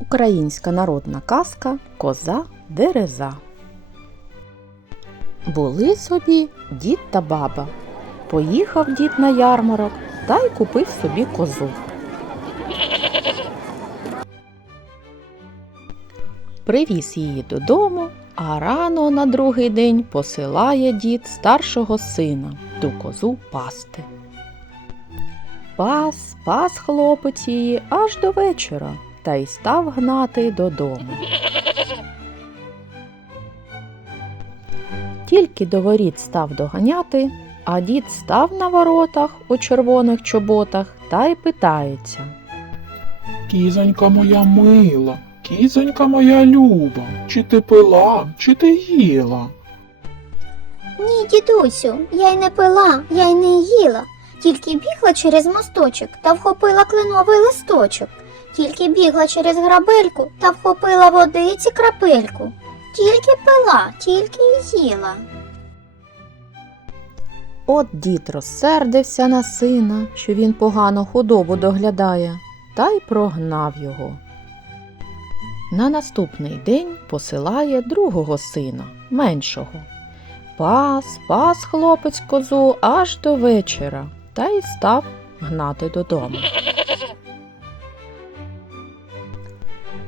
Українська народна казка Коза Дереза. Були собі дід та баба. Поїхав дід на ярмарок та й купив собі козу. Привіз її додому, а рано на другий день посилає дід старшого сина ту козу пасти. Пас, пас хлопець її аж до вечора та й став гнати додому. Тільки до воріт став доганяти, а дід став на воротах у червоних чоботах та й питається. Кізонька моя мила, кізонька моя люба, чи ти пила, чи ти їла? Ні, дідусю, я й не пила, я й не їла, тільки бігла через мосточок та вхопила кленовий листочок, тільки бігла через грабельку та вхопила водиці крапельку. Тільки пила, тільки й їла. От дід розсердився на сина, що він погано худобу доглядає, та й прогнав його. На наступний день посилає другого сина, меншого. Пас, пас хлопець козу аж до вечора, та й став гнати додому.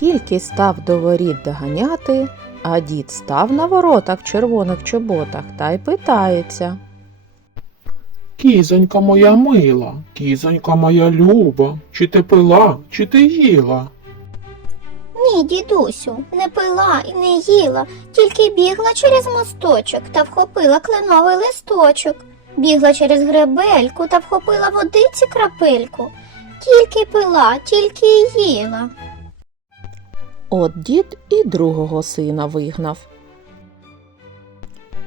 Тільки став до воріт доганяти, а дід став на воротах в червоних чоботах та й питається. Кізонька моя мила, кізонька моя люба, чи ти пила, чи ти їла? Ні, дідусю, не пила і не їла, тільки бігла через мосточок та вхопила кленовий листочок, бігла через гребельку та вхопила водиці крапельку. Тільки пила, тільки й їла. От дід і другого сина вигнав.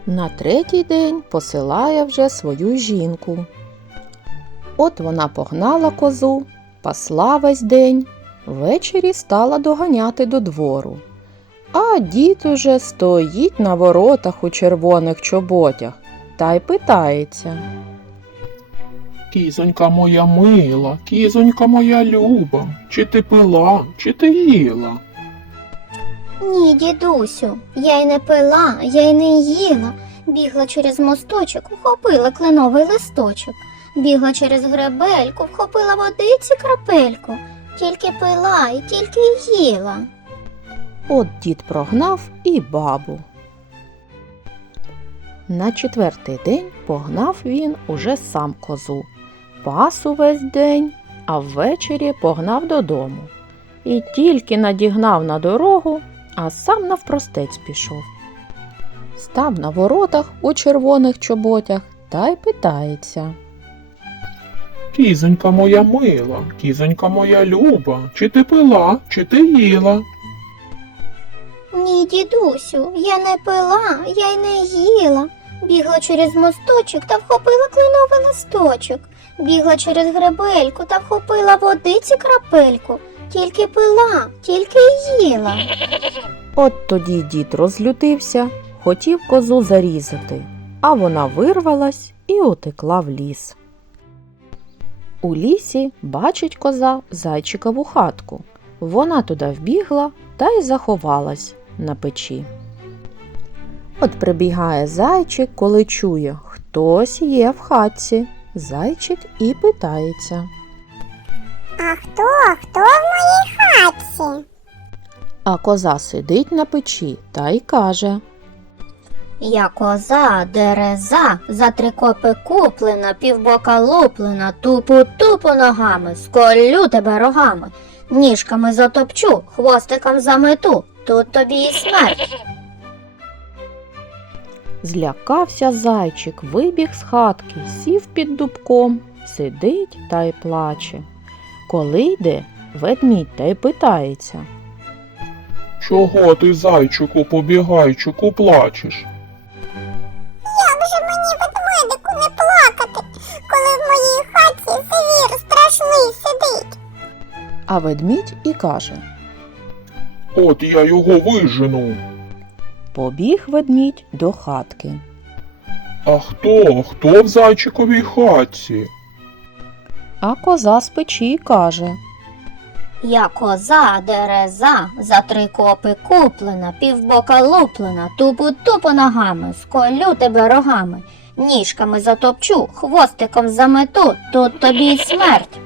На третій день посилає вже свою жінку. От вона погнала козу, пасла весь день, ввечері стала доганяти до двору. А дід уже стоїть на воротах у червоних чоботях та й питається. Кізонька моя мила, кізонька моя люба, чи ти пила, чи ти їла? Ні, дідусю, я й не пила, я й не їла. Бігла через мосточок, вхопила кленовий листочок. Бігла через гребельку, вхопила водиці крапельку. Тільки пила і тільки їла. От дід прогнав і бабу. На четвертий день погнав він уже сам козу. Пас увесь день, а ввечері погнав додому. І тільки надігнав на дорогу, а сам навпростець пішов. Став на воротах у червоних чоботях та й питається. Кізонька моя мила, кізонька моя люба, чи ти пила, чи ти їла? Ні, дідусю, я не пила, я й не їла. Бігла через мосточок та вхопила кленовий листочок. Бігла через гребельку та вхопила водиці крапельку. Тільки пила, тільки їла. От тоді дід розлютився, хотів козу зарізати, а вона вирвалась і утекла в ліс. У лісі бачить коза зайчикову хатку. Вона туди вбігла та й заховалась на печі. От прибігає зайчик, коли чує, хтось є в хатці. Зайчик і питається. А хто? Хто в моїй хатці? А коза сидить на печі та й каже. Я коза, дереза, за три копи куплена, півбока луплена, тупу-тупу ногами, сколю тебе рогами, ніжками затопчу, хвостиком замету, тут тобі і смерть. Злякався зайчик, вибіг з хатки, сів під дубком, сидить та й плаче. Коли йде, ведмідь та й питається. Чого ти, зайчику, побігайчику, плачеш? Як же мені ведмедику не плакати, коли в моїй хатці звір страшний сидить? А ведмідь і каже От я його вижену. Побіг ведмідь до хатки. А хто? Хто в зайчиковій хатці? А коза з печі каже Я коза, дереза, за три копи куплена, півбока луплена, тупу тупу ногами, сколю тебе рогами, ніжками затопчу, хвостиком замету, тут тобі й смерть.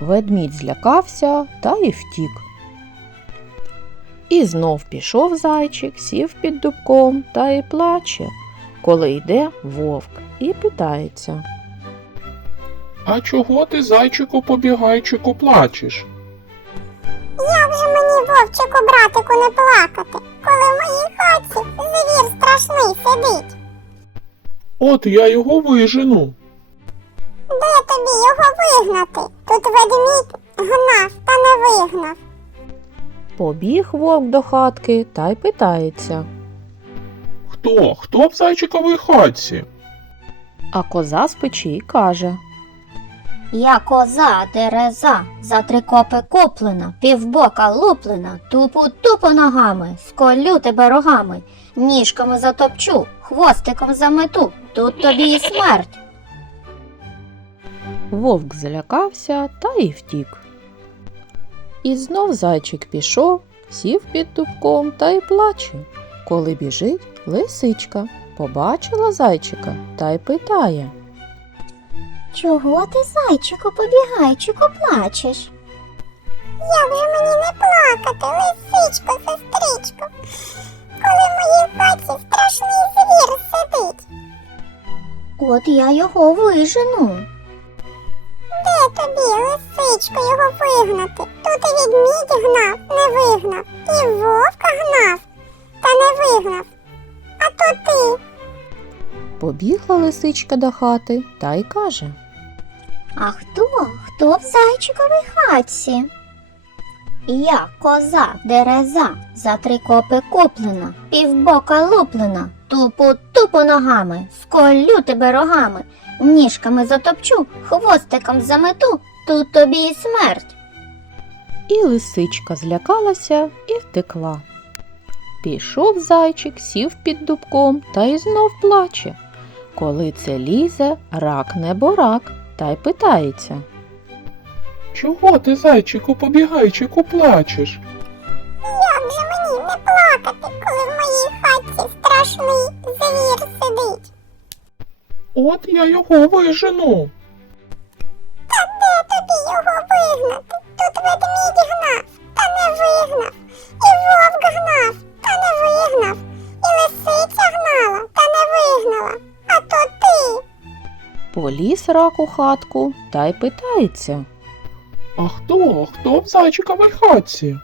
Ведмідь злякався та й втік. І знов пішов зайчик, сів під дубком та й плаче, коли йде вовк і питається. А чого ти, зайчику побігайчику, плачеш? Як же мені, вовчику, братику, не плакати, коли в моїй хаті звір страшний сидить? От я його вижену. Де тобі його вигнати? Тут ведмідь гнав та не вигнав. Побіг вовк до хатки та й питається. Хто? Хто в зайчиковій хатці? А коза з печі й каже. Я коза, дереза, за три копи куплена, півбока луплена, тупу тупу ногами, сколю тебе рогами, ніжками затопчу, хвостиком замету, тут тобі і смерть. Вовк злякався та й втік. І знов зайчик пішов, сів під дубком та й плаче. Коли біжить лисичка, побачила зайчика та й питає. Чого ти, зайчику, побігайчику, плачеш? Як же мені не плакати, лисичко, сестричко, коли в моїй хаті страшний звір сидить? От я його вижену. Де тобі, лисичко, його вигнати? Тут і ведмідь гнав, не вигнав, і вовка гнав, та не вигнав. А то ти. Побігла лисичка до хати та й каже. А хто? Хто в зайчиковій хатці? Я коза, дереза, за три копи куплена, півбока луплена, тупу тупу ногами, сколю тебе рогами, ніжками затопчу, хвостиком замету, тут тобі і смерть. І лисичка злякалася і втекла. Пішов зайчик, сів під дубком та й знов плаче. Коли це лізе, рак не борак, та й питається. Чого ти, зайчику побігайчику, плачеш? Як же мені не плакати, коли в моїй хатці страшний звір сидить? От я його вижену. Поліз рак у хатку та й питається. А хто? Хто в зайчиковій хатці?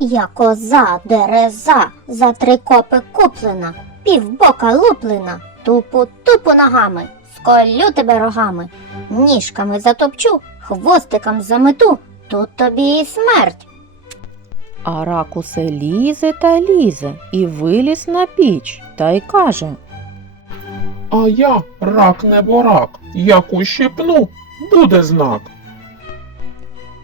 Я коза, дереза, за три копи куплена, півбока луплена, тупу тупу ногами, сколю тебе рогами, ніжками затопчу, хвостиком замету, тут тобі і смерть. А рак усе лізе та лізе і виліз на піч та й каже. А я рак не борак. Як ущипну, буде знак.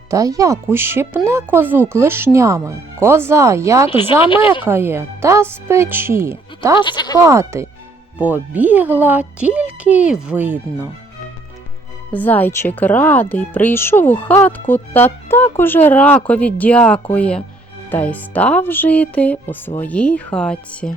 Та як ущипне козу клешнями, коза як замекає, та з печі, та з хати. Побігла тільки й видно. Зайчик радий прийшов у хатку та так уже ракові дякує, та й став жити у своїй хатці.